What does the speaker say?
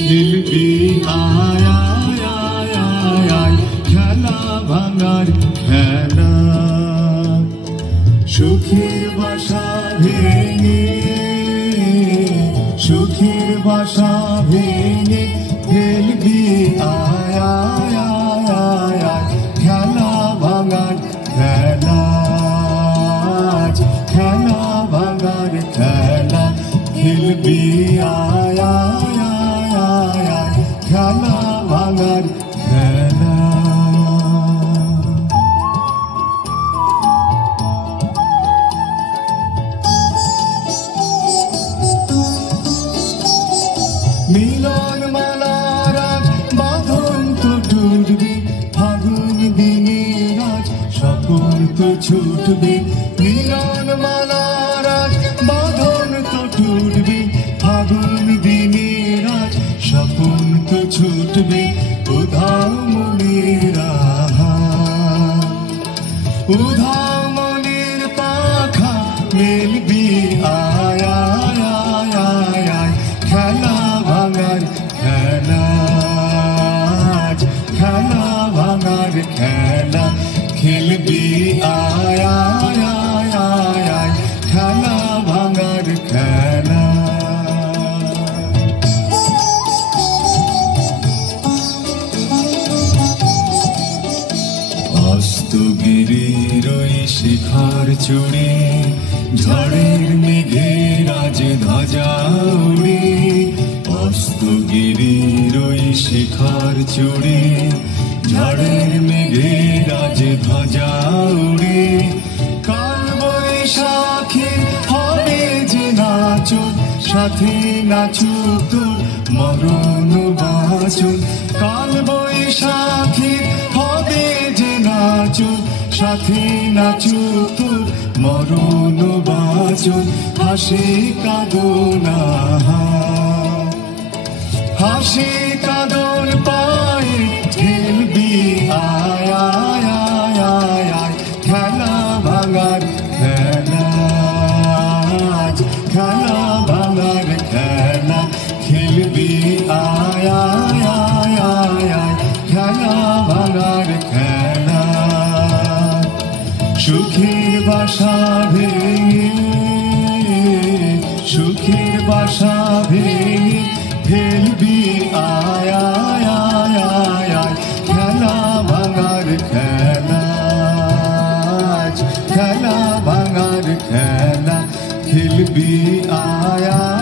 খেলবি আয় আয় আয় আয় আয় খেলা ভাঙার খেলা সুখের বাসা ভেঙে সুখের বাসা ভেঙে খেলবি আয় আয় আয় আয় আয় খেলা ভাঙার খেলা খেলা ভাঙার খেলা খেলবি আয় আয় আয় আয় আয় খেলা ভাঙার খেলা মিলন মালার আজ বাঁধন তো টুটবে ফাগুন দিনের আজ স্বপন তো ছুটবে মিলন মালার আজ বাঁধন তো টুটবে ফাগুন দিনের আজ স্বপন তো ছুটবে উধাও মনের উধাও মনের পাখা মেলবি আয় আয় আয় আয় আয় খেলা ভাঙার খেলা খেলা ভাঙার খেলা খেলবি আয় আয় আয় আয় আয় খেলা ভাঙার খেলা অস্তগিরির ওই শিখর চূড়ে ঝড়ের মেঘের আজ ধ্বজা উড়ে অস্তগিরির ওই শিখর চূড়ে ঝড়ের মেঘের আজ ধ্বজা উড়ে কাল বৈশাখী হবে যে নাচন সাথে নাচুক তোর মরণ বাঁচন কাল বৈশাখী হবে যে নাচন সাথে নাচুক তোর মরণ বাঁচন হাসি কাঁদনা হাসি কাঁদন পায়ে খেলবি আয় আয় আয় আয় আয় খেলা ভাঙার খেলা খেলা ভাঙার খেলা খেলবি আয় আয় আয় আয় আয় খেলা ভাঙার খেলা সুখের বাসা ভেঙে সুখের বাসা ভেঙে খেলবি আয় আয় আয় আয় আয় খেলা ভাঙার খেলা খেলা ভাঙার খেলা খেলবি আয় আয়